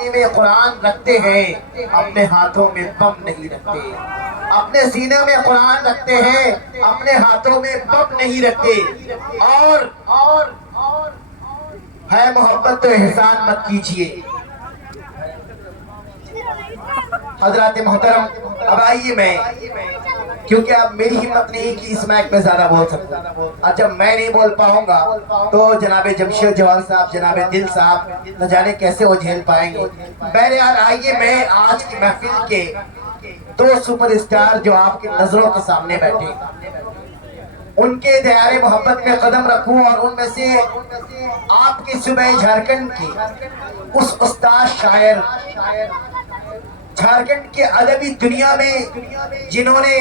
سینے میں قرآن رکھتے ہیں اپنے ہاتھوں میں بم نہیں رکھتے، اپنے سینے میں قرآن رکھتے ہیں اپنے ہاتھوں میں بم نہیں رکھتے۔ اور ہے محبت تو احسان مت کیجیے۔ حضرات محترم، اب آئیے میں، کیونکہ اب میری ہمت نہیں کہ اس مائک میں زیادہ بول سکتا، اور جب میں نہیں بول پاؤں گا تو جناب جمشید جوہر صاحب، جناب دل صاحب نہ جانے کیسے وہ جھیل پائیں گے۔ بہرحال آئیے میں آج کی محفل کے دو سپر اسٹار جو آپ کی نظروں کے سامنے بیٹھے، ان کے دیار محبت میں قدم رکھوں، اور ان میں سے آپ کی صوبہ جھارکھنڈ کی اس استاد شاعر، جھارکھنڈ کے ادبی دنیا میں جنہوں نے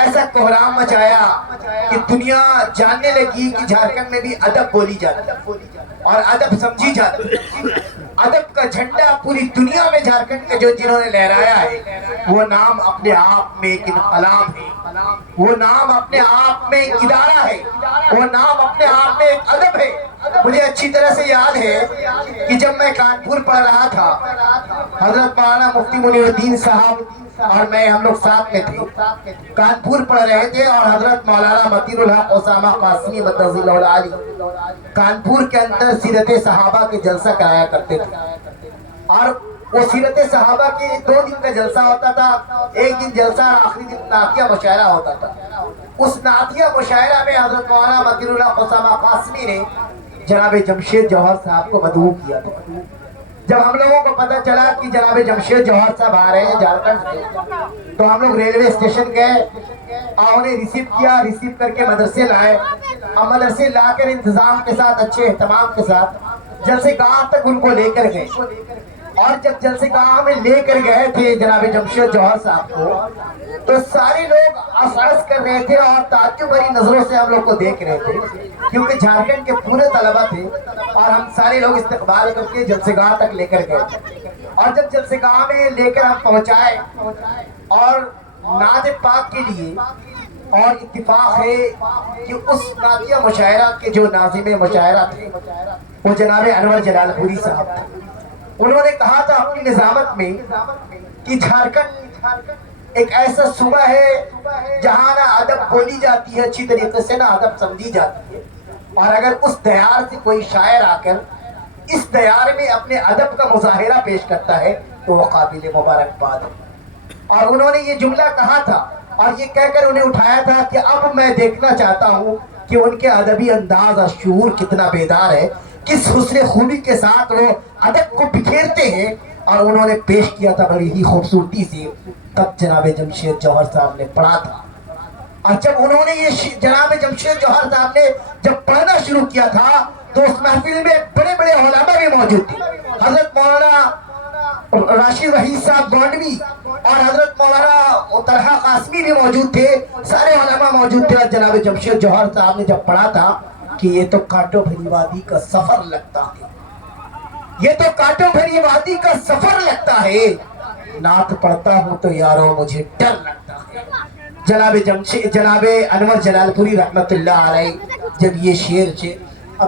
ایسا کوہرام مچایا کہ دنیا جاننے لگی کہ جھارکھنڈ میں بھی ادب بولی جاتی اور ادب سمجھی جاتی۔ ادب کا جھنڈا پوری دنیا میں جھارکھنڈ کے جو جنہوں نے لہرایا ہے، وہ نام اپنے آپ میں ایک انقلاب ہے، وہ نام اپنے آپ میں ایک ادارہ ہے، وہ نام اپنے آپ میں ایک ادب ہے۔ مجھے اچھی طرح سے یاد ہے کہ جب میں کانپور پڑھ رہا تھا، حضرت مولانا مفتی منیر الدین صاحب اور میں، ہم لوگ ساتھ میں تھے، کانپور پڑھ رہے تھے، اور حضرت مولانا متین الحق اسامہ قاسمی مدرس اللہ العالی کانپور کے اندر سیرت صحابہ کے جلسہ کرایا کرتے تھے، اور وہ سیرت صحابہ کے 2 دن کا جلسہ ہوتا تھا، ایک دن جلسہ اور آخری دن نعتیہ مشاعرہ ہوتا تھا۔ اس نعتیہ مشاعرہ میں حضرت مولانا متین الحق اسامہ قاسمی نے جناب جمشید جوہر صاحب کو مدعو کیا تھا۔ جب ہم لوگوں کو پتہ چلا کہ جناب جمشید جوہر صاحب آ رہے ہیں جھارکھنڈ سے، تو ہم لوگ ریلوے اسٹیشن گئے اور انہیں ریسیو کیا، ریسیو کر کے مدرسے لائے، اور مدرسے لا کر انتظام کے ساتھ، اچھے اہتمام کے ساتھ جلسے گاہ تک ان کو لے کر گئے۔ اور جب جلسے گاہ میں لے کر گئے تھے جناب جمشید جوہر صاحب کو، تو سارے لوگ افسوس کر رہے تھے اور تعجب بھری نظروں سے ہم لوگ کو دیکھ رہے تھے، کیونکہ جھارکھنڈ کے پورے طلبہ تھے اور ہم سارے لوگ استقبال کر کے جلسے گاہ تک لے کر گئے۔ اور جب جلسے گاہ میں لے کر ہم پہنچائے، اور نعت پاک کے لیے، اور اتفاق ہے کہ اس نعتیہ مشاعرہ کے جو ناظم مشاعرہ تھے وہ جناب انور جلال پوری صاحب تھے۔ انہوں نے کہا تھا اپنی نظامت میں کہ جھارکھنڈ ایک ایسا صوبہ ہے جہاں نہ ادب بولی جاتی ہے اچھی طریقے سے، نہ ادب سمجھی جاتی ہے، اور اگر اس دیار سے کوئی شاعر آ کر اس دیار میں اپنے ادب کا مظاہرہ پیش کرتا ہے تو وہ قابل مبارکباد ہے۔ اور انہوں نے یہ جملہ کہا تھا، اور یہ کہہ کر انہیں اٹھایا تھا کہ اب میں دیکھنا چاہتا ہوں کہ ان کے ادبی انداز اور شعور کتنا بیدار ہے، کس حسن خوبی کے ساتھ وہ ادب کو بکھیرتے ہیں۔ اور انہوں نے پیش کیا تھا بڑی ہی خوبصورتی سے، تب جناب جمشید جوہر صاحب نے پڑھا تھا، اور جب انہوں نے یہ جناب جمشید جوہر صاحب نے جب پڑھنا شروع کیا تھا تو اس محفل میں بڑے بڑے علماء بھی موجود تھے۔ حضرت مولانا راشد وحید صاحب گونڈوی اور حضرت مولانا طلحہ قاسمی بھی موجود تھے، سارے علماء موجود تھے، اور جناب جمشید جوہر صاحب نے جب پڑھا تھا کہ یہ تو کانٹوں بھری وادی کا سفر لگتا ہے، یہ تو کانٹوں بھری وادی کا سفر لگتا ہے، نعت پڑھتا ہوں تو یارو مجھے ڈر لگتا ہے۔ جناب انور جلال پوری رحمت اللہ علیہ جب یہ شعر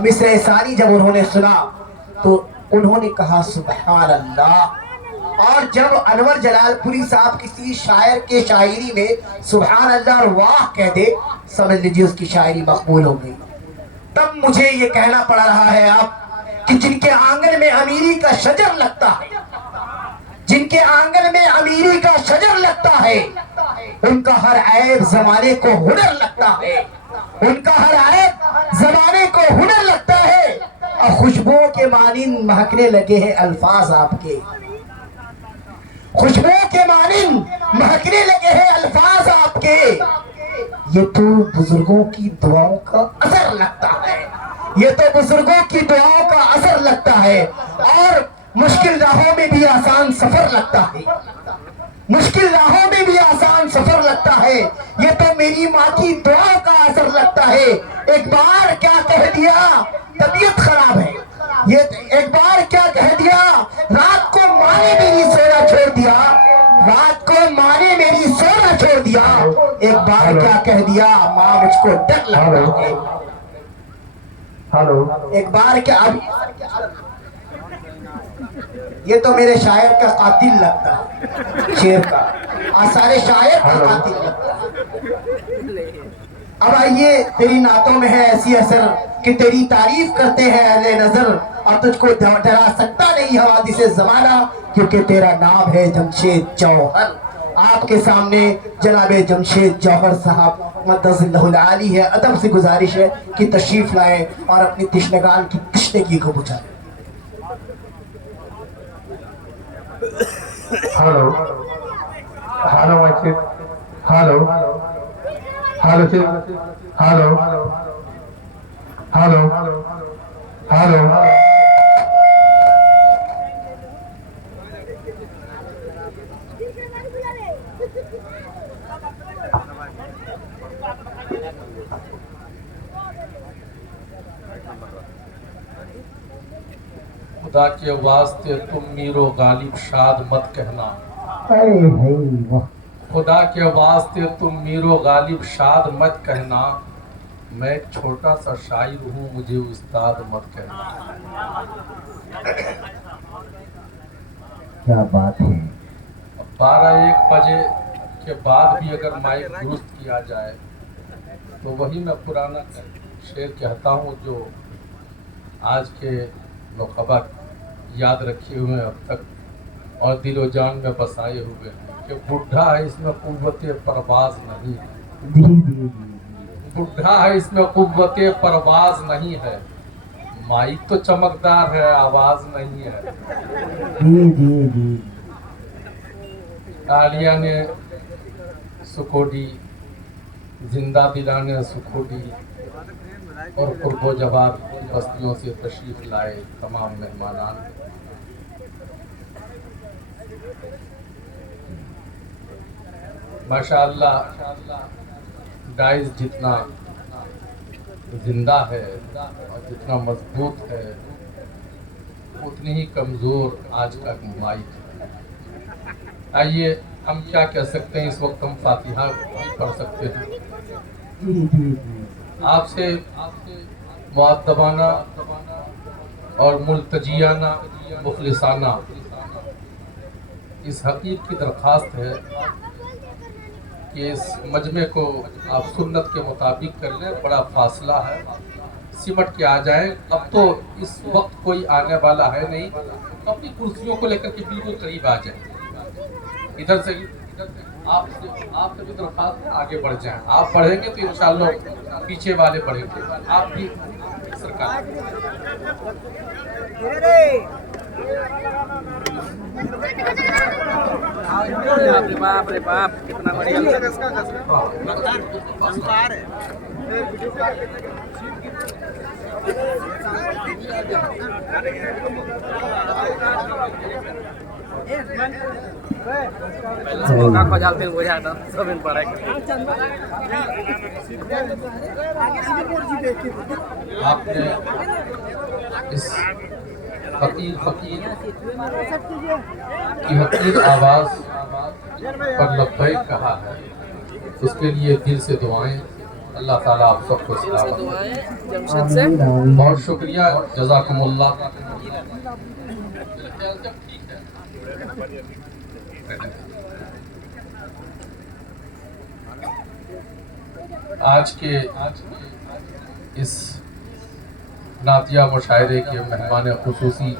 مصرع ثانی جب انہوں نے سنا تو انہوں نے کہا سبحان اللہ۔ اور جب انور جلال پوری صاحب کسی شاعر کے شاعری میں سبحان اللہ اور واہ کہہ دے، سمجھ لیجیے اس کی شاعری مقبول ہو گئی۔ تب مجھے یہ کہنا پڑ رہا ہے اب کہ جن کے آنگن میں امیری کا شجر لگتا ہے، جن کے آنگن میں امیری کا شجر لگتا ہے، ان کا ہر عیب زمانے کو ہنر لگتا ہے، ان کا ہر عیب زمانے کو ہنر لگتا ہے، اور خوشبوؤں کے مانند مہکنے لگے ہیں الفاظ آپ کے، خوشبوؤں کے مانند مہکنے لگے ہیں الفاظ آپ کے، یہ تو بزرگوں کی دعاؤں کا اثر لگتا ہے، یہ تو بزرگوں کی دعاؤں کا اثر لگتا ہے، اور مشکل راہوں میں بھی آسان سفر لگتا ہے، مشکل راہوں میں بھی آسان سفر لگتا ہے، یہ تو میری ماں کی دعا کا اثر لگتا ہے۔ ایک بار کیا کہہ دیا طبیعت خراب ہے، یہ ایک بار کیا کہہ دیا رات کو ماں نے میری سونا چھوڑ دیا، رات کو ماں نے میری سونا چھوڑ دیا، ایک بار کیا کہہ دیا ماں مجھ کو ڈر لگتا ہے، ایک بار کیا یہ تو میرے شاعر کا قاتل لگتا ہے، شعر کا آثار شاعر کا قاتل لگتا ہے۔ اب آئیے تیری نعتوں میں ہے ایسی اثر کہ تیری تعریف کرتے ہیں اہل نظر، اور تجھ کو ڈرا سکتا نہیں حوادث زمانہ، کیونکہ تیرا نام ہے جمشید جوہر۔ آپ کے سامنے جناب جمشید جوہر صاحب مقدس اللہ العالی ہے، ادب سے گزارش ہے کہ تشریف لائیں اور اپنی تشنگان کی تشنگی کو بجھائیں۔ Hello hello mike hello hello hello hello hello خدا کے واسطے تم میر و غالب شاد مت کہنا، خدا کے واسطے تم میر و غالب شاد مت کہنا، میں ایک چھوٹا سا شاعر ہوں مجھے استاد مت کہنا۔ کیا بات ہے! 12-1 بجے کے بعد بھی اگر مائک درست کیا جائے تو وہی میں پرانا شعر کہتا ہوں جو آج کے نوخبر یاد رکھے ہوئے ہیں اب تک اور دل و جان میں بسائے ہوئے ہیں کہ بڈھا ہے اس میں قوت پرواز نہیں ہے، بڈھا ہے اس میں قوت پرواز نہیں ہے، مائک تو چمکدار ہے آواز نہیں ہے۔ عالیہ نے سکوڈی، زندہ دلہ نے سکوڈی اور قرب و جوار کی بستیوں سے تشریف لائے تمام مہمانان، ماشاءاللہ ڈائز جتنا زندہ ہے اور جتنا مضبوط ہے اتنی ہی کمزور آج کا مائک ہے۔ آئیے ہم کیا کہہ سکتے ہیں، اس وقت ہم فاتحہ بھی پڑھ سکتے ہیں۔ آپ سے مؤدبانہ اور ملتجیانہ مخلصانہ اس حقیق کی درخواست ہے کہ اس مجمع کو آپ سنت کے مطابق کر لیں، بڑا فاصلہ ہے، سمٹ کے آ جائیں۔ اب تو اس وقت کوئی آنے والا ہے نہیں، اپنی کرسیوں کو لے کر کے بالکل قریب آ جائیں، ادھر سے آپ سے بھی درخواست ہے آگے بڑھ جائیں، آپ بڑھیں گے تو انشاءاللہ پیچھے والے بڑھیں گے، آپ بھی سرکار۔ باپ رے باپ کتنا بڑھیا آپ نے اس فقیر کی حقیر آواز پر لبیک کہا ہے، اس کے لیے دل سے دعائیں، اللہ تعالیٰ آپ سب کو سلامت۔ بہت شکریہ، جزاکم اللہ۔ آج کے اس نعتیہ مشاعرے کے مہمان خصوصی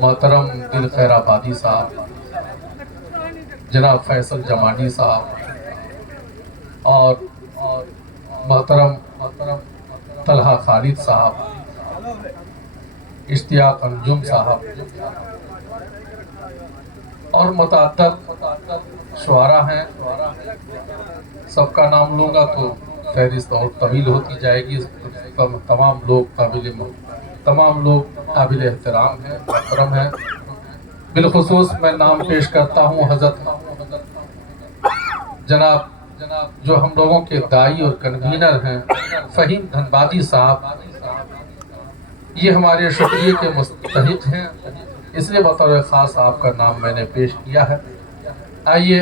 محترم دل خیر آبادی صاحب، جناب فیصل جمانی صاحب اور محترم طلحہ خالد صاحب، اشتیاق انجم صاحب اور متعدد شعراء ہیں، سب کا نام لوں گا تو فہرست اور طویل ہوتی جائے گی۔ تمام لوگ قابل احترام ہیں، محترم ہیں۔ بالخصوص میں نام پیش کرتا ہوں حضرت جناب جو ہم لوگوں کے دائی اور کنوینر ہیں، فہیم دھنبادی صاحب، یہ ہمارے شکریہ کے مستحق ہیں، اس لیے بطور خاص آپ کا نام میں نے پیش کیا ہے۔ آئیے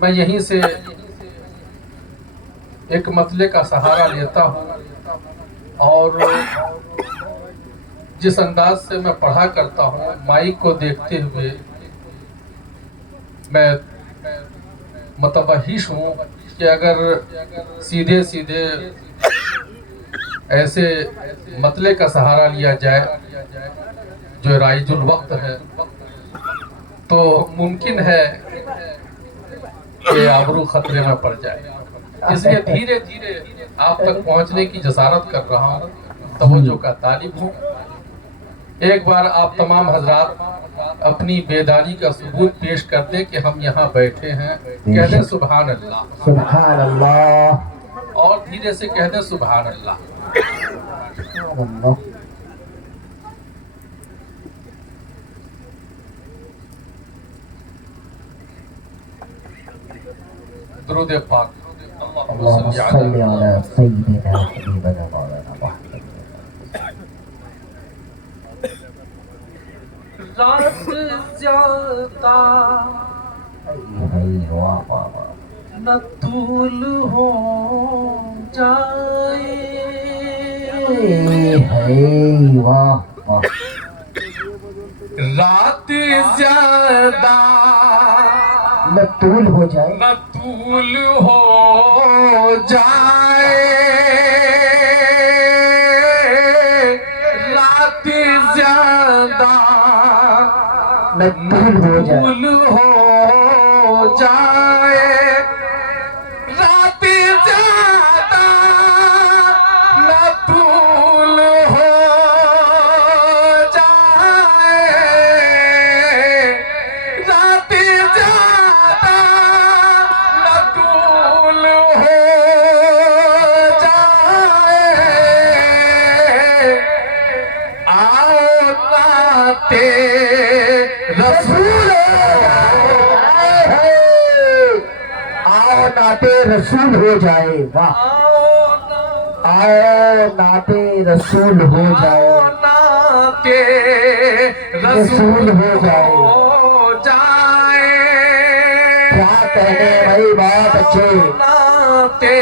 میں یہیں سے ایک مطلع کا سہارا لیتا ہوں اور जिस अंदाज से मैं पढ़ा करता हूँ, माइक को देखते हुए मैं मतवहिश हूँ कि अगर सीधे सीधे ऐसे मतले का सहारा लिया जाए जो राइजुल वक्त है, तो मुमकिन है कि आबरू खतरे में पड़ जाए। इसलिए धीरे धीरे आप तक पहुंचने की जसारत कर रहा हूँ, तवज्जो का तालिब हूँ। एक बार आप तमाम हजरात अपनी बेदानी का सबूत पेश कर दे कि हम यहाँ बैठे हैं। कह दे सुभान अल्लाह, सुभान अल्लाह, और धीरे से कह दे सुभान अल्लाह। दुरूद पाक। अल्लाहुम्मा सल्ली अला सय्यिदिना हबीबना मौलाना मुहम्मद। रात ज्यादा वाह वाह वाह, न तूल हो जाए, वाह वाह, रात ज्यादा न तूल हो जाए, न तूल हो जाए, रात ज्यादा न तूल हो जाए, तूल हो जाए, रात ज्यादा न तूल हो जाए, रात ज्यादा न तूल हो जाए, आओ नाते रसूल, आओ नाते रसूल हो जाए, वाह, आओ नाते रसूल हो जाए, नाते रसूल हो जाए। हो जाए, क्या कहने भाई, बात अच्छे, नाते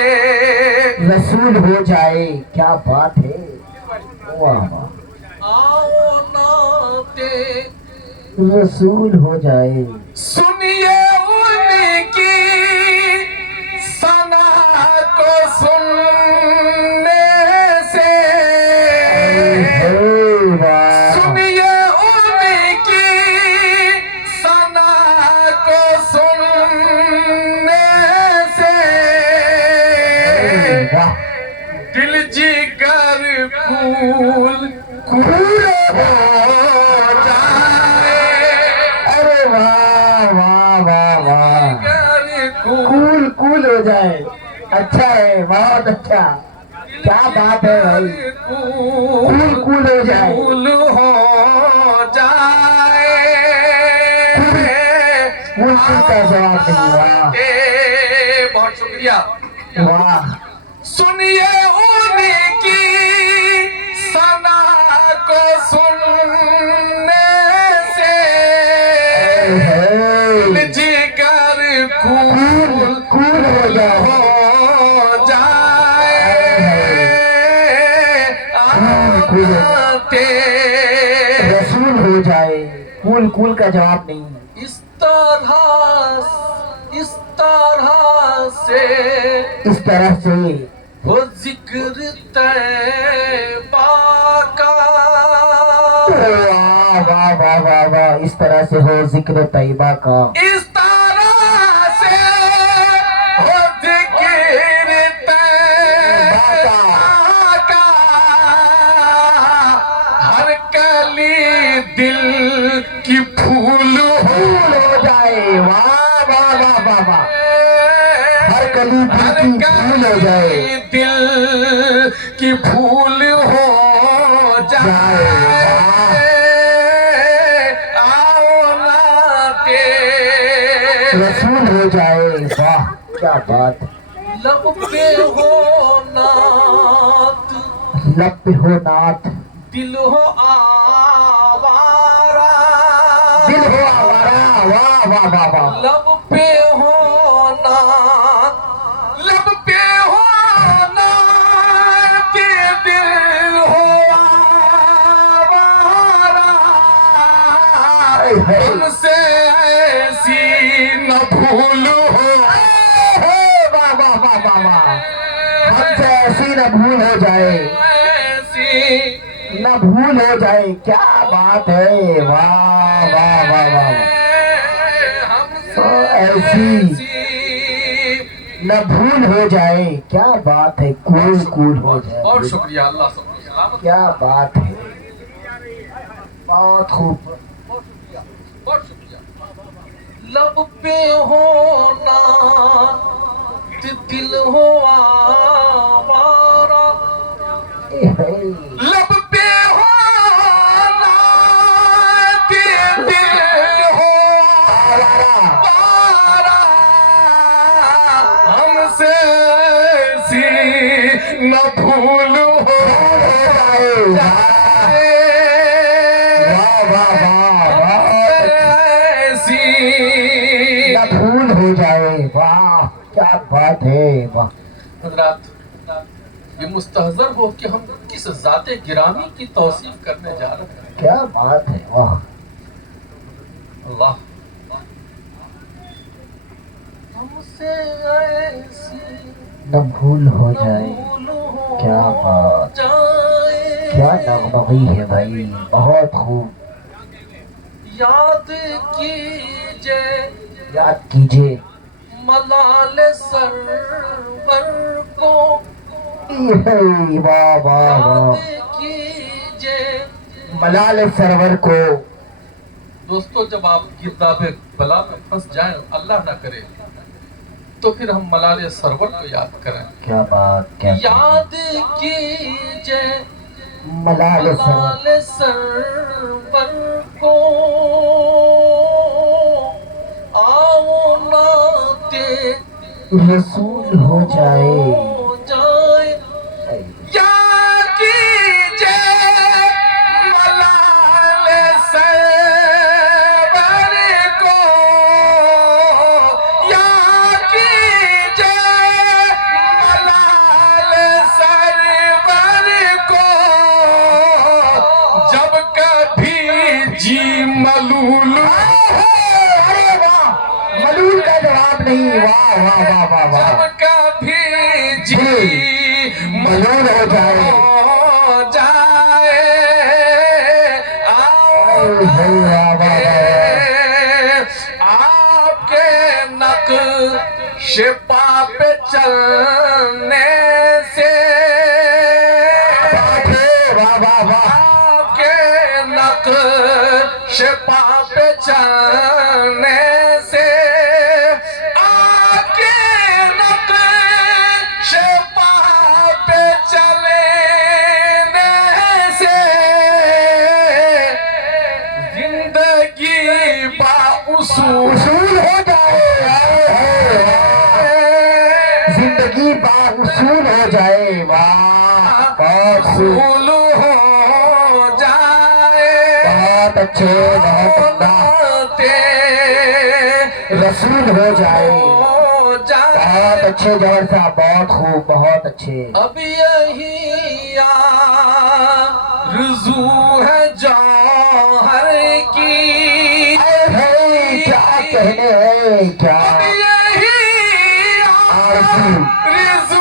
रसूल हो जाए, क्या बात है, वाह वाह, आओ नाते रसूल हो जाए। सुनिए उनकी सना को सुनने से, सुनिए उनकी सना को सुनने से, दिल जिगर कूल कूल हो जाए, अरे वाह वाह वाह वाह, जिगर कूल कूल कूल हो जाए, अच्छा है, बहुत अच्छा, क्या बात है भाई, कूल कूल हो जाए, कूल हो जाए, कूल कूल का जवाब नहीं, वाह बहुत शुक्रिया। वाह, सुनिए उनकी सना को सुनने से, दिल जिगर कूल कूल हो जाए, हो जाए, आते रसूल हो जाए, कूल कूल का जवाब नहीं, इस तरह से इस तरह से हो जिक्र तैबा का, वाह वाह वाह वाह वाह, इस तरह से हो जिक्र तैयबा का, इस तरह से हो जिक्र तैबा का, हर कली दिल की फूल हो जाए, वाह वाह वाह वाह वाह, हर कली दिल की फूल हो जाए, दिल की फूल हो जाए, आओ नाते रसूल हो जाए, वाह क्या बात, लब पे हो नात, लब पे हो नात, दिल हो आवारा, दिल हो आवारा, वाह वाह वाह वाह, लब पे हो नात, लब पे हो नात, दिल हो आवारा, हमसे ऐसी न भूल हो, वाह वाह वाह वाह वाह, हमसे ऐसी न भूल हो जाए, ऐसी न भूल हो जाए, क्या बात है, वाह वाह वाह वाह, हमसे ऐसी न भूल हो जाए, क्या बात है, कूल कूल हो बहुत जाए, शुक्रिया, अल्लाह सबको सलामत, क्या बात है, बहुत खूब, बहुत शुक्रिया। लब पे होना दिल हो आवारा, लब पे होना दिल हो आवारा, हमसे ऐसी न भूल हो जाए, वाह वाह वाह वाह, ऐसी न भूल हो जाए, वाह क्या बात है, वाह हजरात, ये मुस्तहज़र हो कि हम किस ज़ाते गिरामी की तौसीफ करने जा रहे हैं। क्या बात है, वाह अल्लाह, हमसे ऐसी न भूल हो जाए, भूल हो क्या बात, जाए, क्या नगमगी है भाई, बहुत खूब, याद कीजिए याद कीजिए, मलाल सरवर को, वाह वाह याद वाह, कीजिए। मलाल सरवर को, दोस्तों, जब आप गिरदाबे बला में फंस जाएं, अल्लाह ना करे, तो फिर हम मलाल सरवर को याद करें। क्या बात, क्या याद कीजिए मलाल सरवर, मलाल सरवर को, आओ नाते रसूल हो जाए, जाए, याद कीजिए मलाल सरवर को, याद कीजिए मलाल सरवर को, जब कभी जी मलूल, अरे वाह, मलूल का जवाब नहीं, वाह वाह वाह वाह वाह, जब कभी जी मलूल हो जाए, हो जाए, आओ वाह वाह वाह, आपके नक्श पा पे चलने से, वाह वाह वाह, आपके नक्श पा पे चलने से, आपके नक्श पा पे चलने से, जिंदगी बाउसूल उसूल हो जाए, जिंदगी बाउसूल हो जाए, वाह बहुत खूब, उसूल हो जाए, बहुत अच्छे, बहुत उम्दा, रसूल हो जाए, हो जाए, बहुत अच्छे जवर साहब, बहुत खूब, बहुत अच्छे, अब यही आरज़ू है जौहर की, क्या कहने हैं, क्या अब यही आरज़ू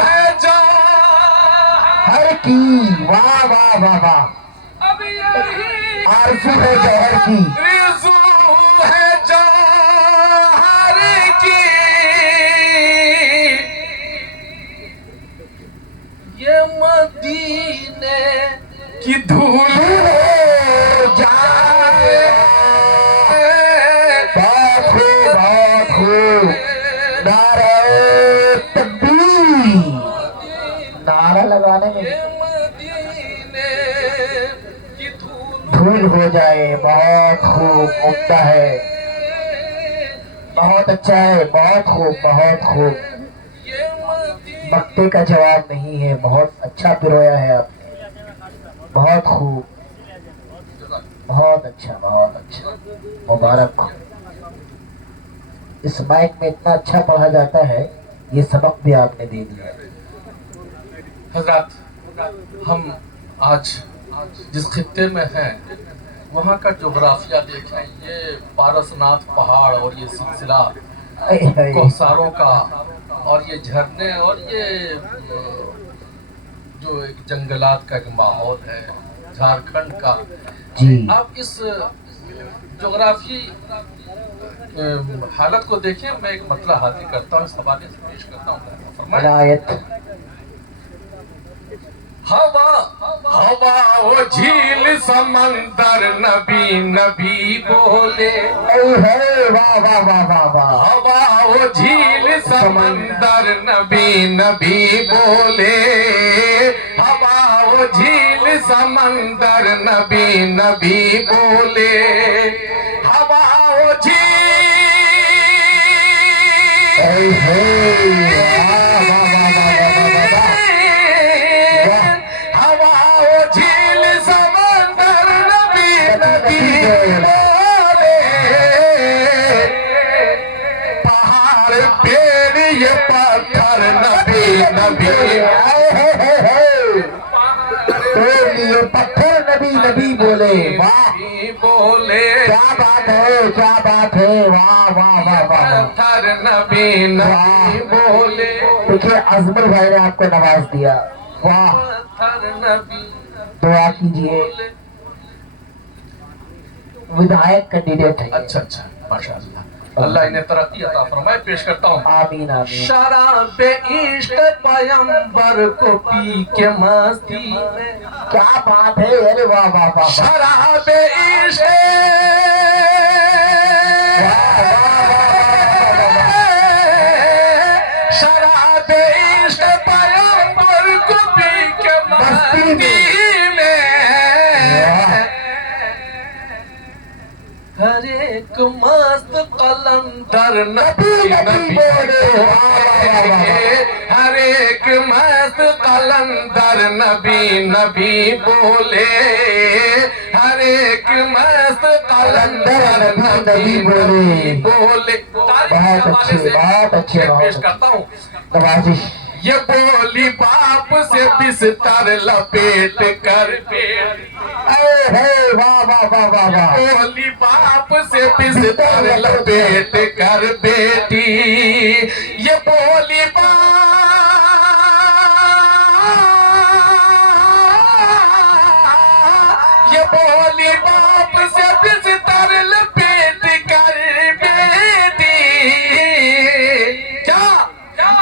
है जौहर हर की, वाह वाह वाह वाह, अब यही आरज़ू है जौहर की, आरज़ू है जौहर की, ये मदीने की धूल हो जाए, बहुत खूब, बहुत खूब, नारे तकबीर, नारा लगाने में ये मदीने की धूल धूल हो जाए, बहुत खूब, उम्दा है, बहुत अच्छा है, बहुत खूब, बहुत खूब, ये मदीने मक्ते का जवाब नहीं है, बहुत अच्छा पिरोया है आपने, बहुत खूब, बहुत अच्छा, बहुत अच्छा, मुबारक हो, इस माइक में इतना अच्छा पढ़ा जाता है, ये सबक भी आपने दे दिया। हजरत, हम आज जिस खित्ते में हैं, वहाँ का जोग्राफिया देखें, ये पारसनाथ पहाड़ और ये सिलसिला कोहसारों का और ये झरने और ये जो एक जंगलात का एक माहौल है झारखंड का जी आप इस जोग्राफी हालत को देखें। मैं एक मतला हाजिर करता हूँ, इस हवाले से पेश करता हूँ। अनायत हवा हवा वो झील समंदर नबी नबी बोले, वाह वाह वाह वाह वाह हवा वो झील समंदर नबी नबी बोले, हवा वो झील समंदर नबी नबी बोले, हवा वो झील समंदर नबी नबी बोले, पहाड़ पेड़ ये पत्थर नबी नबी ये पत्थर नबी नबी बोले। वाह बोले, क्या बात है, क्या बात है, वाह वाह वाह वाह। पत्थर नबी नबी बोले, देखिए अजमल भाई ने आपको नवाज दिया। वाह, पत्थर नबी दुआ कीजिए, विधायक कैंडिडेट है। अच्छा अच्छा, माशाअल्लाह, अल्लाह इन्हें तरक्की अता फरमाए। पेश करता हूँ। आमीन आमीन। शराब इश्क पैगंबर को पी के मस्ती में, क्या बात है, अरे वाह वाह वाह वाह। शराब इश्क शराब इश्क पैगंबर को पी के मस्ती में, हर एक मस्त कलंदर नबी नबी बोले, हर एक मस्त कलंदर नबी नबी बोले, हर एक मस्त कलंदर नबी नबी बोले। बहुत अच्छे, बहुत अच्छे, पेश करता हूँ। नवाजिश। ये बोली बाप से बिस्तर लपेट कर वाह वाह वाह वाह वाह। बोली बाप से बिस्तर लपेट कर बेटी, ये बोली ये बोली बाप से बिस्तर लपेट कर बेटी, क्या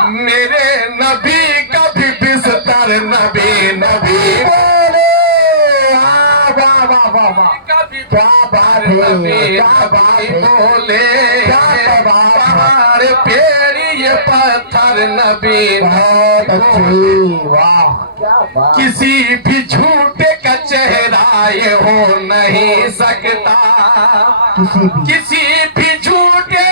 मेरे नबी का भी बिस्तर नबी नबी बोले, वाह वाह वाह वाह। का भी क्या बात है, क्या बात है, बोले, क्या बात है। पहाड़ पेड़ ये पत्थर नबी बहुत अच्छी, वाह क्या बात। किसी भी झूठे का चेहरा ये हो नहीं सकता, किसी भी झूठे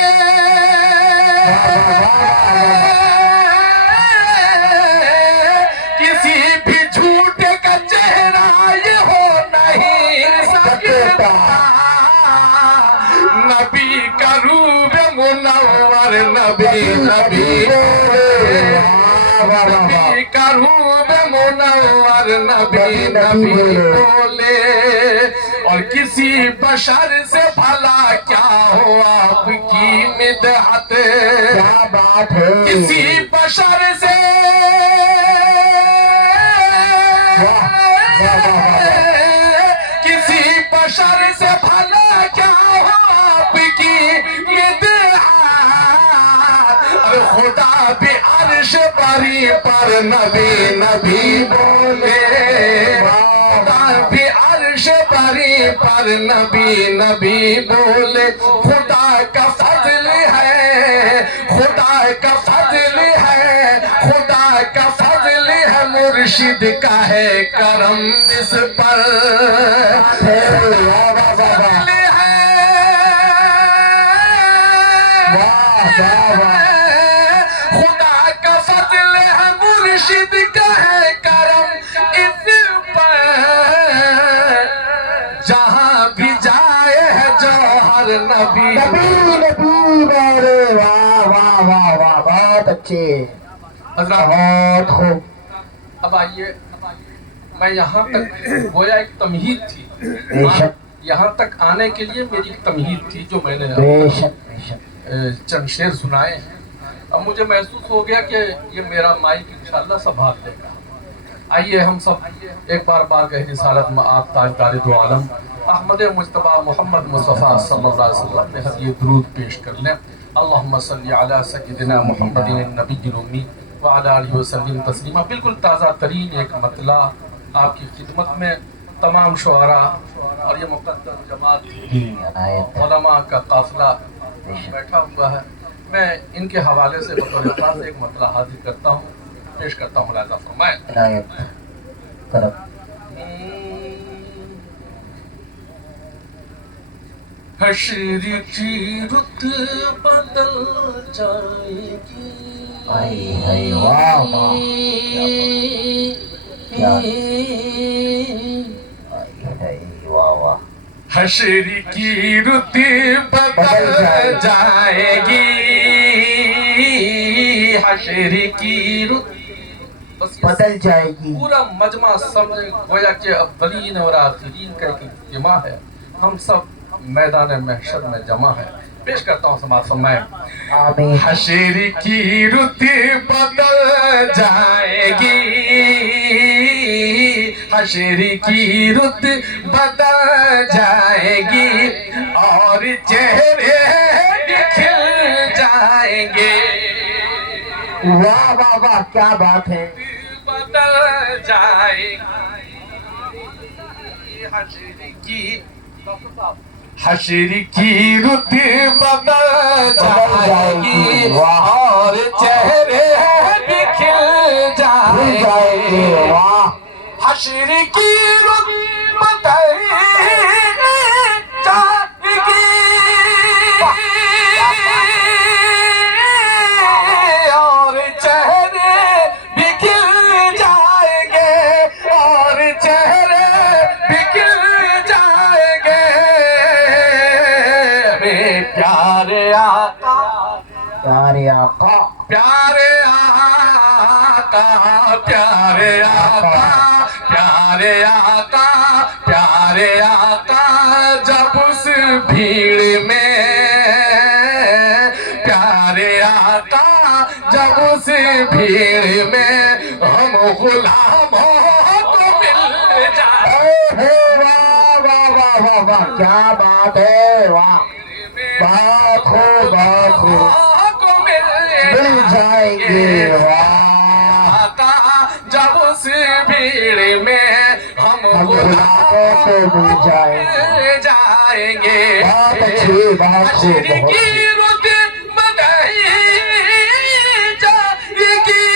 किसी भी झूठे का चेहरा ये हो नहीं सकता, नबी का रूप मुनव्वर नबी नबी नबी का रूप मुनव्वर नबी नबी बोले, और किसी बशर से भला क्या हो आपकी मिदहत, क्या बात है। किसी बशर से किसी बशर से भला क्या हो आपकी मिदहत, और खुदा भी अर्श बरी पर नबी नबी बोले, खुदा भी अर्श बरी पर नबी नबी बोले, खुदा का फजल है, खुदा का फजल है, खुदा का फजल है, मुर्शिद का है करम इस पर, फजल है, खुदा का फजल है, मुर्शिद का है करम इस पर, जहाँ भी जाए है जौहर नबी नबी नबी बोले। वाह वाह वाह वाह, बहुत अच्छे, हज़रात। बहुत खूब। अब आइए, मैं यहाँ तक गोया एक तमहीद थी, बेशक। यहाँ तक आने के लिए मेरी तमहीद थी जो मैंने बेशक बेशक चंद शेर सुनाए हैं। अब मुझे महसूस हो गया कि ये मेरा माइक इंशाल्लाह संभाल लेगा। आइए हम सब एक बार बारगाह रिसालत में आप ताजदार दो आलम अहमद मुज्तबा मोहम्मद मुस्तफ़ा सल्लल्लाहु अलैहि वसल्लम में हदीए दुरूद पेश कर लें। अल्लाहुम्मा सल्ली अला सय्यिदिना मुहम्मदिन नबिय्यिल उम्मी व अला आलिहि वसल्लम तस्लीमा। बिल्कुल ताज़ा तरीन एक मतला आपकी खिदमत में तमाम शुआरा और ये मुक़द्दस जमात उलमा का काफ़िला बैठा हुआ है। मैं इनके हवाले से बतौर ख़ास एक मतला हाजिर करता हूँ, पेश करता हूँ। मुलाज़ा फरमाएं। हश्र की रुत बदल जाएगी, वाह वाह वाह वाह हश्र की रुत बदल जाएगी, हश्र की रुत बदल जाएगी। पूरा मजमा समझे गोया के अव्वलीन और आखिरीन का एक इज्तिमा है। हम सब मैदान महशर में जमा है। पेश करता हूँ समाज फरमाएं। आमीन। हश्र की रुत बदल जाएगी, हश्र की रुत बदल जाएगी और चेहरे खिल जाएंगे। वाह वाह वाह क्या बात है। बदल जाएगी हश्र की रुत बदल जाएगी और चेहरे भी खिल जाएंगे। वाह हश्र की रुत बदल जाएगी और चेहरे भी खिल जाएंगे और चेहरे भी खिल जाएंगे। प्यारे आका प्यारे आका प्यारे आका प्यारे आका प्यारे आका प्यारे आका जब उस भीड़ में प्यारे आका जब उस भीड़ में हम गुलामों को मिल जाए। वाह वाह वाह वाह वाह क्या बात है। वाह बात हो को मिल जाएंगे। वाह जब उस भीड़ में हम गुलामों को मिल जाएंगे। जाएंगे। बहुत अच्छी बात है। हश्र की रुत बदल जाएगी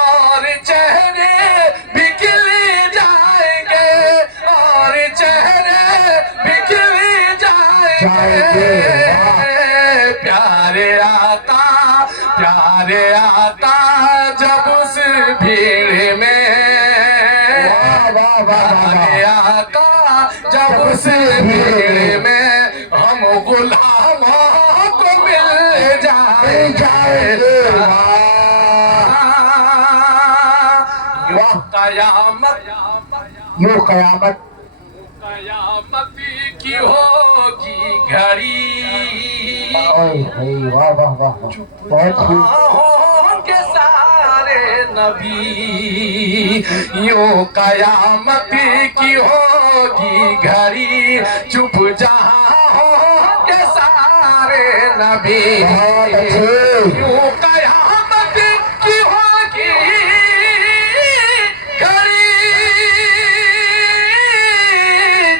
और चेहरे भी खिल जाएंगे और चेहरे भी खिल जाएंगे। प्यारे आता जब उस भीड़ में प्यारे आता जब उस भीड़ में हम गुलामों को मिल जाएंगे। यूं कयामत की होगी घड़ी वाह वाह वाह बहुत ही होंगे सारे नबी यूं कयामत की होगी घड़ी चुप जहां होंगे सारे नबी यूं कयामत की होगी घड़ी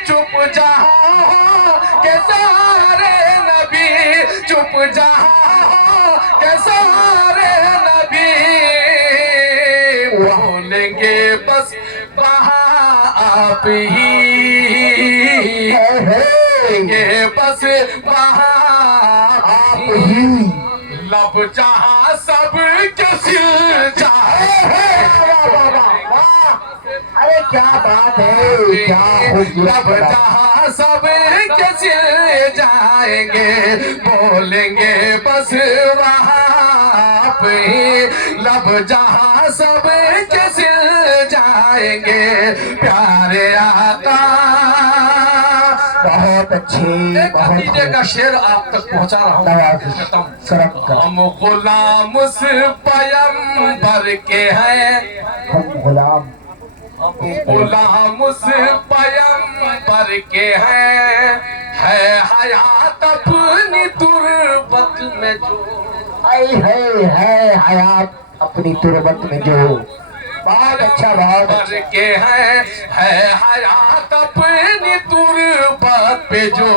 चुप जहां होंगे सारे नबी चुप जहां के सारे नबी बोलेंगे बस वहाँ आप ही बस वहाँ आप ही लब जहाँ सब के सिल जाए। अरे क्या बात है क्या लब जहाँ सब के सिल जाएंगे बोलेंगे बस वहाँ पे लब जहाँ सब के सिल जाएंगे। جائیں گے پیارے آقا. بہت اچھے ایک عقیدے کا شعر آپ تک پہنچا رہا ہوں. ہم غلام اس پیغمبر کے ہیں, ہم غلام غلام اس پیغمبر کے ہیں, ہے حیات اپنی تربت میں جو. ہے حیات اپنی تربت میں جو. بہت اچھا, بہت اچھا. کے ہیں, ہے حیات اپنی تربت پہ جو.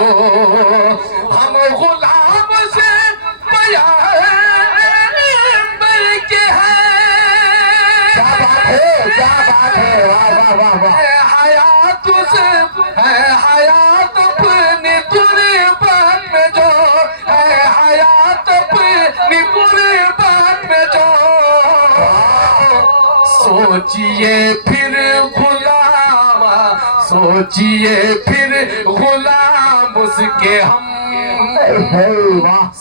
ہم غلام سے پیغمبر کے ہیں, کیا بات ہے, کیا بات ہے, واہ واہ واہ واہ. ہے حیات اپنی تربت میں جو, ہے حیات اپنی تربت میں جو. سوچئے پھر غلام, سوچئے پھر غلام اس کے ہم,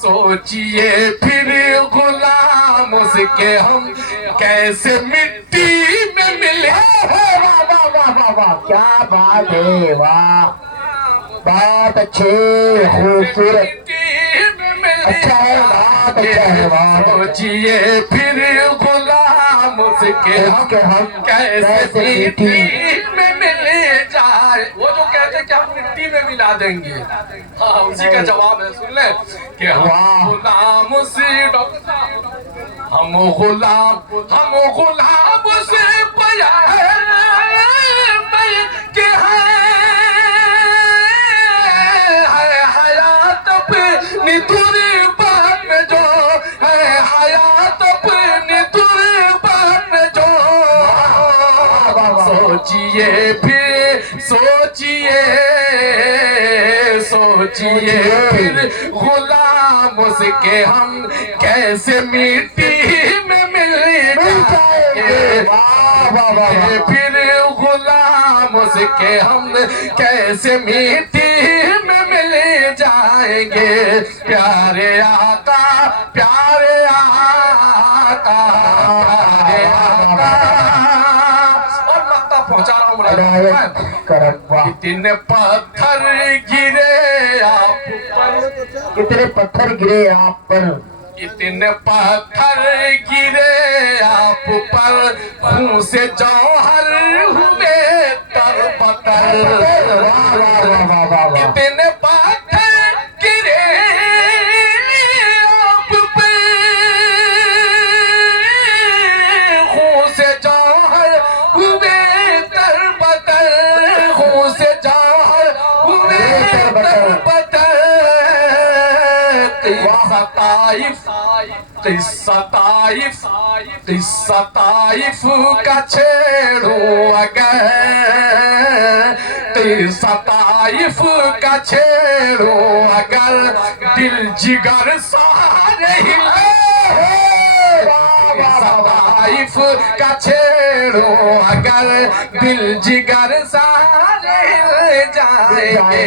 سوچئے پھر غلام اس کے ہم, کیسے مٹی میں ملے. واہ واہ واہ واہ واہ, کیا بات ہے, واہ, بہت اچھے, خوبصورت, اچھا ہے, بہت اچھا ہے, بہت. سوچئے پھر غلام اس کے ہم, کیسے مٹی میں مل جائے. وہ جو کہتے ہیں کہ ہم مٹی میں ملا دیں گے, ہاں اسی کا جواب ہے, سن لیں کہ ہم غلام سے, ہم غلام سے پیغمبر کے ہیں, ہے حیات اپنی تربت میں جو, ہے حیات اپنی تربت میں جو. سوچئے پھر, سوچئے پھر غلام اس کے ہم, کیسے مٹی میں مل جائیں گے. پھر غلام اس کے ہم, کیسے مٹی میں مل جائیں گے پیارے آقا, پیارے آقا, پیارے آقا. اور مقطع پہنچا رہا ہوں. کتنے پتھر گرے آپ پر, کتنے پتھر گرے آپ پر, اتنے پتھر گرے آپ پر, خون سے جوہر ہوئے تر بتر. اتنے پتھر گرے آپ پہ, خون سے جوہر ہوئے تر بتر, خون سے جوہر ہوئے تر بتر. قصہ طائف کا چھیڑوں اگر, قصہ طائف کا چھیڑوں اگر, دل جگر سارے ہلے. قصہ طائف کا چھیڑوں اگر, دل جگر سارے ہل جائیں گے.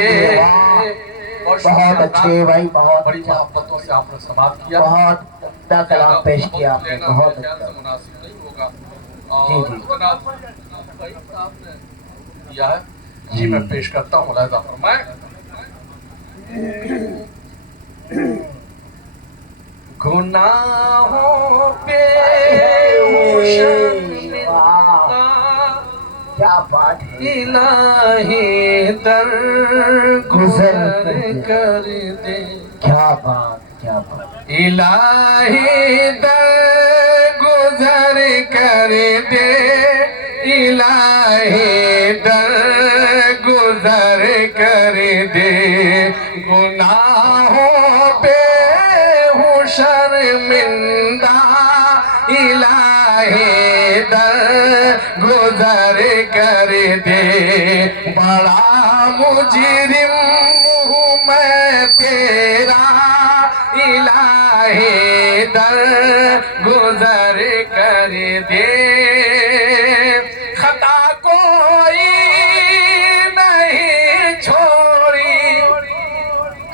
بہت اچھے بھائی, بہت بڑی محبتوں سے آپ نے سماعت کیا, بہت عمدہ کلام پیش کیا آپ نے, بہت اچھا. مناسب نہیں ہوگا. جی جی کیا ہے جی, میں پیش کرتا ہوں, ملاحظہ فرمائیں. گناہوں پہ کیا بات ہے, الہی در گزر کر دے. کیا بات, کیا بات. الہی در گزر کر دے, الہی در گزر کر دے. گناہوں پہ ہوں شرمندہ, الہی در گزر کر دے. بڑا مجرم ہوں میں تیرا, الہی در گزر کر دے. خطا کوئی نہیں چھوڑی,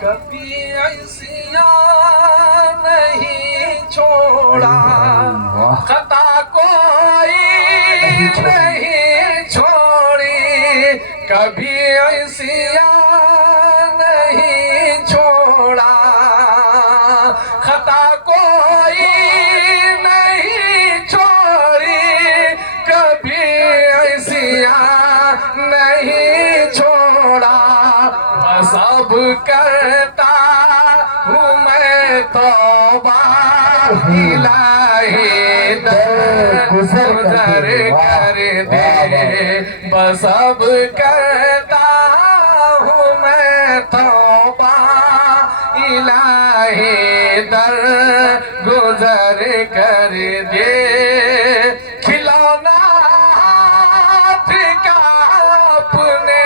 کبھی عصیان نہیں چھوڑا. خطا کوئی نہیں کبھی عصیان نہیں چھوڑا خطا کوئی نہیں چھوڑی کبھی عصیان نہیں چھوڑا بس اب کرتا ہوں میں توبہ الہی در گزر کر دے بس اب کرتا ہوں میں توبہ الہی در گزر کر دے کھلونا ہاتھ کا اپنے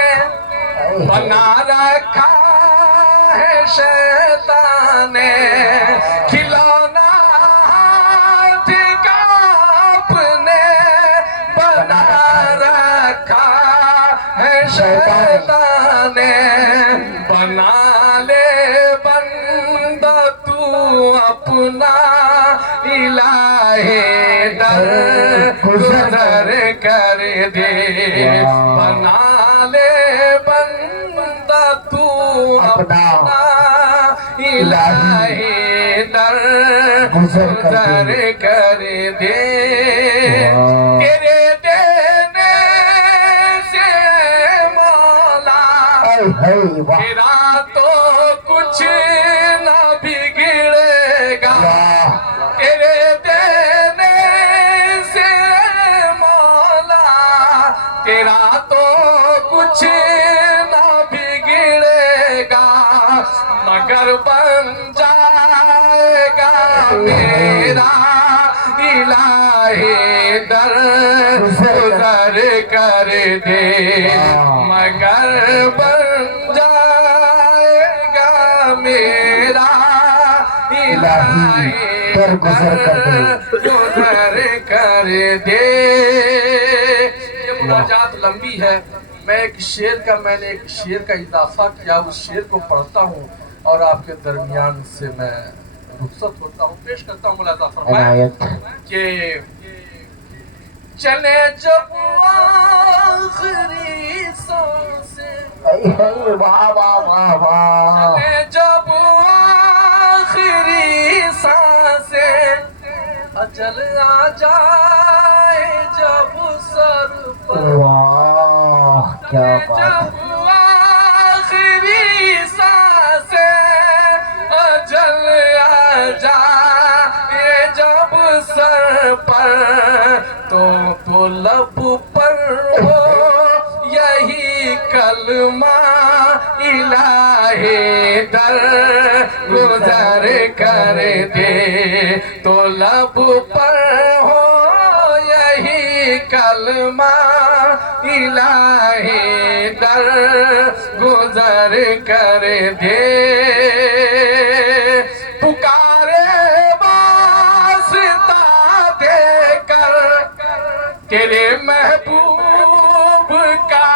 بنا رکھا ہے شیطان نے کھلونا ہاتھ کا اپنے بنا رکھا ہے شیطان نے بنا لے بندہ تو اپنا الہی در گزر کر دے بنا لے بندہ تو اپنا الہی در گزر کر دے تیرے دینے سے مولا تیرا تو کچھ نہ بگڑے گا تیرے دینے سے مولا تیرا تو کچھ نہ بگڑے گا مگر بن جائے گا میرا الہی در گزر کر دے مگر بن جائے گا میرا الہی در گزر کر دے یہ مناجات لمبی ہے میں ایک شعر کا اضافہ کیا اس شعر کو پڑھتا ہوں اور آپ کے درمیان سے میں رخصت ہوتا ہوں پیش کرتا ہوں مولا تعالیٰ فرمائے کہ چلے جب آخری سانسیں چلے جب آخری سانسیں اجل آ جائے جب سر پر کیا جب آخری سانسیں اجل آ جائے جب سر پر تو لب پر ہو یہی کلمہ الہی در گزر کر دے تو لب پر ہو یہی کلمہ الہی در گزر کر دے پکارے واسطہ دے کر تیرے محبوب کا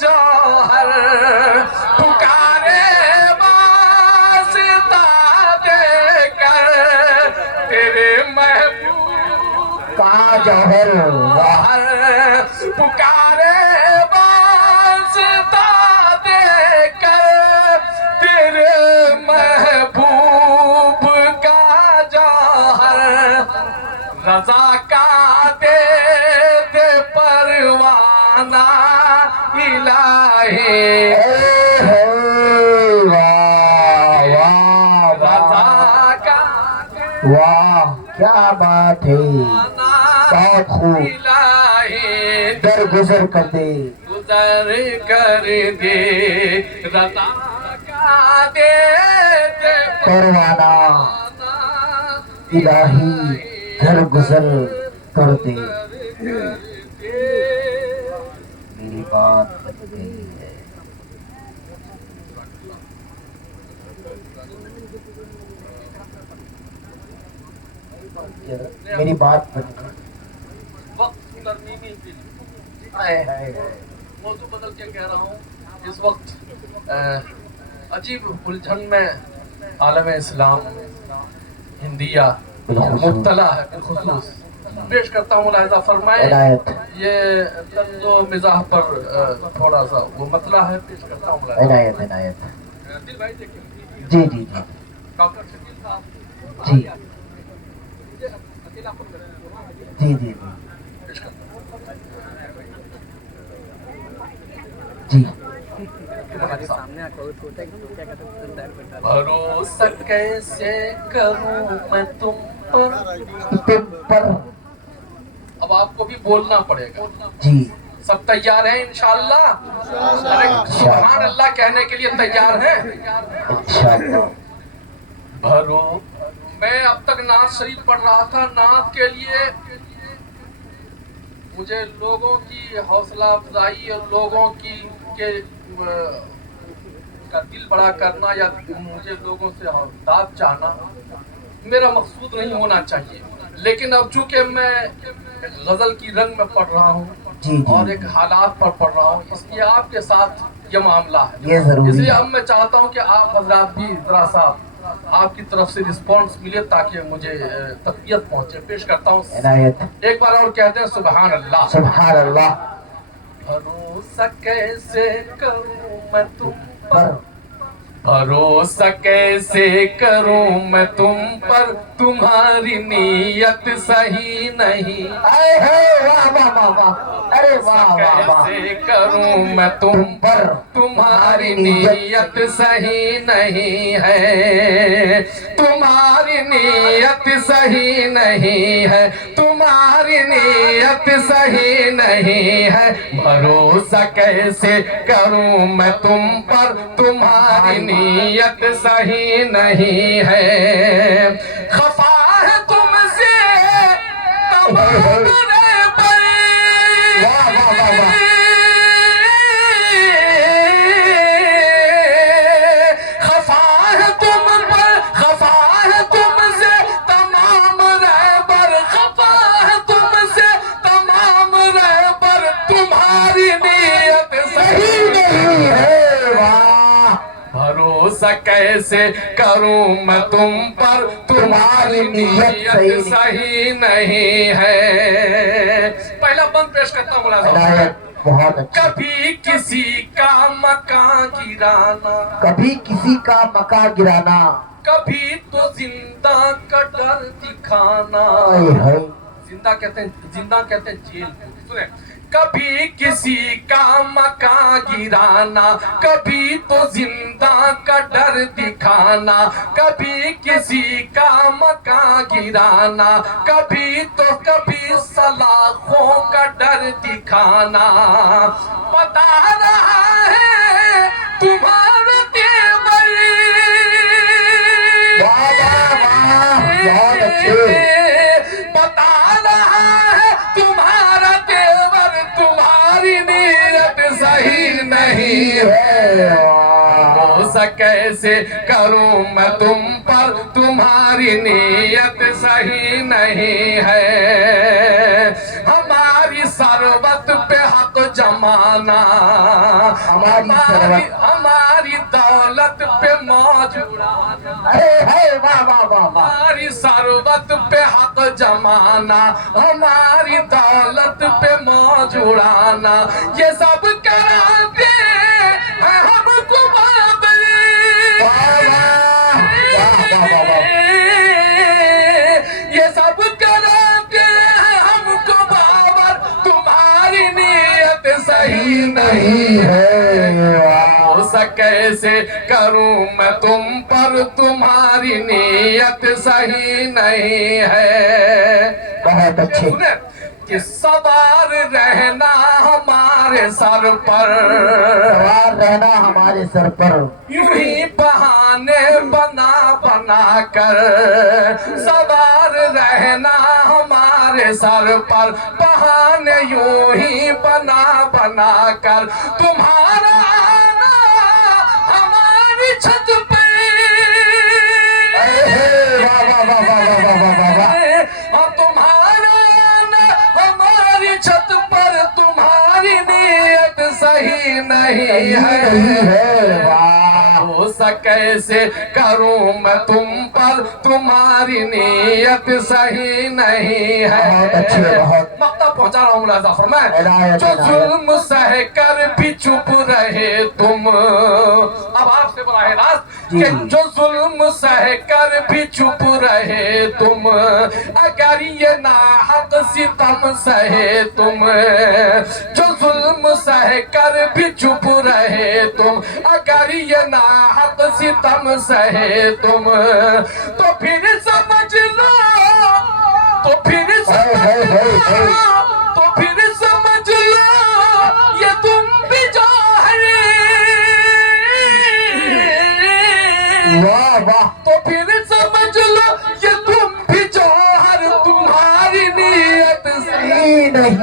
جوہر پکارے واسطہ دے کر تیرے محبوب کا جوہر پکارے واسطہ دے کر تیرے محبوب کا جوہر رضا کا دے دے پروانہ الہی رضا کا واہ کیا بات ہے بہت خوب الہی در گزر کر دے گزر کر دے رضا کا دے دے پروانہ الہی در گزر کر دے میری بات بن گئی ہے میری بات بن گئی وقت ترمیمی کے ہے موضوع بدل کے کہہ رہا ہوں اس وقت عجیب الجھن میں عالم اسلام ہندیہ مبتلا ہے بالخصوص पेश करता हूँ मुलाहिजा फरमाए। इनायत ये तंज़ो मिजाह पर थोड़ा सा वो मतला है, पेश करता हूँ मुलाहिजा। इनायत इनायत दिल भाई देखिए, जी जी जी डॉक्टर शकील साहब जी अकेला पर जी जी पेश करता जी हमारे सामने आकर सोचा कि क्या कहते हैं हूँ। भरोसा कैसे करूँ मैं तुम पर। तुम पर अब आपको भी बोलना पड़ेगा। जी सब तैयार हैं इंशाअल्लाह? अरे सुभान अल्लाह कहने के लिए तैयार हैं? इंशाअल्लाह। भरो मैं अब तक नात शरीफ पढ़ रहा था। नात के लिए मुझे लोगों की हौसला अफजाई और लोगों की के का दिल बड़ा करना या मुझे लोगों से दाद चाहना मेरा मकसूद नहीं होना चाहिए। लेकिन अब चूंकि मैं गजल की रंग में पढ़ रहा हूँ जी जी और एक हालात पर पढ़ रहा हूँ, इसलिए आपके साथ ये मामला है। ये जरूरी इसलिए है। अब मैं चाहता हूँ कि आप हजरात भी जरा सा आपकी तरफ से रिस्पॉन्स मिले ताकि मुझे तकबीयत पहुंचे। पेश करता हूँ, इनायत एक बार और कहते हैं सुभान अल्लाह। सुभान अल्लाह। भरोसा कैसे करूं मैं तुम पर, पर भरोसा कैसे करूं मैं तुम पर, तुम्हारी नीयत सही नहीं। आए है वाह वाह वाह वाह, अरे वाह वाह वाह। कैसे करूं मैं तुम पर, तुम्हारी नीयत सही नहीं है, तुम्हारी नीयत सही नहीं है, तुम्हारी नीयत सही नहीं है। भरोसा कैसे करूं मैं तुम पर, तुम्हारी नीयत सही नहीं है। खफा है तुमसे तमाम वाह वाह वाह वाह। खफा है तुम पर, खफा है तुमसे तमाम रहबर, खफा है तुमसे तमाम रहबर, तुम्हारी नीयत सही नहीं है। वाह भरोसा कैसे करूं मैं तुम पर, तुम्हारी नीयत सही नहीं है। पहला बंद पेश करता हूँ मुलाज़िम। इनायत बहुत अच्छा। कभी किसी का मकान गिराना, कभी किसी का मकान गिराना, कभी तो जिंदा का डर दिखाना। आए हाय जिंदा कहते हैं जेल। सुने, कभी किसी का मकान गिराना, कभी तो जिंदा का डर दिखाना, कभी किसी का मकान गिराना, कभी तो कभी सलाखों का डर दिखाना। बता रहा है तुम्हारा तेवर, वाह वाह वाह, बहुत अच्छे। बता रहा है तुम्हारा तेवर, तुम्हारी नीयत सही नहीं है। भरोसा कैसे करूं मैं तुम पर, तुम्हारी नीयत सही नहीं है। हमारी सरबत पे हक जमाना, हमारी दौलत पे मौज उड़ाना। अरे है वाह वाह वाह वाह। हमारी सरबत पे हक जमाना, हमारी दौलत पे मौज उड़ाना, ये सब कराते हैं हमको बाबरी। ये सब कराते हैं हमको बाबर, तुम्हारी नीयत सही नहीं है। भरोसा कैसे करूं मैं तुम पर, तुम्हारी नीयत सही नहीं है। बहुत अच्छे। कि सवार रहना हमारे सर पर, सवार रहना हमारे सर पर, यूं ही बहाने बना बना कर, सवार रहना हमारे सर पर, बहाने यूं ही बना बना कर, तुम्हारा आना हमारी छत पे, तुम्हारा आना हमारी छत पर, तुम्हारी नीयत सही नहीं है। भरोसा कैसे करूं मैं तुम पर, तुम्हारी नीयत सही नहीं बहुत अच्छे, है। बहुत। मकता पहुंचा रहा हूँ मुलाजा फरमाए, इनायत, जो इनायत। जुल्म सह कर भी चुप रहे तुम। अब आपसे बराह रास्त कि जो जुल्म सह कर भी चुप रहे तुम, अगर ये नाहक सितम सहे तुम, जो जुल्म सह कर भी चुप रहे तुम, अगर ये नाहक सितम सहे तुम, तो फिर समझ लो, तो फिर समझ लो, तो फिर समझ लो ये तुम भी जौहर, वाह वाह। तो फिर समझ लो ये तुम भी जौहर, तुम्हारी नीयत नहीं नहीं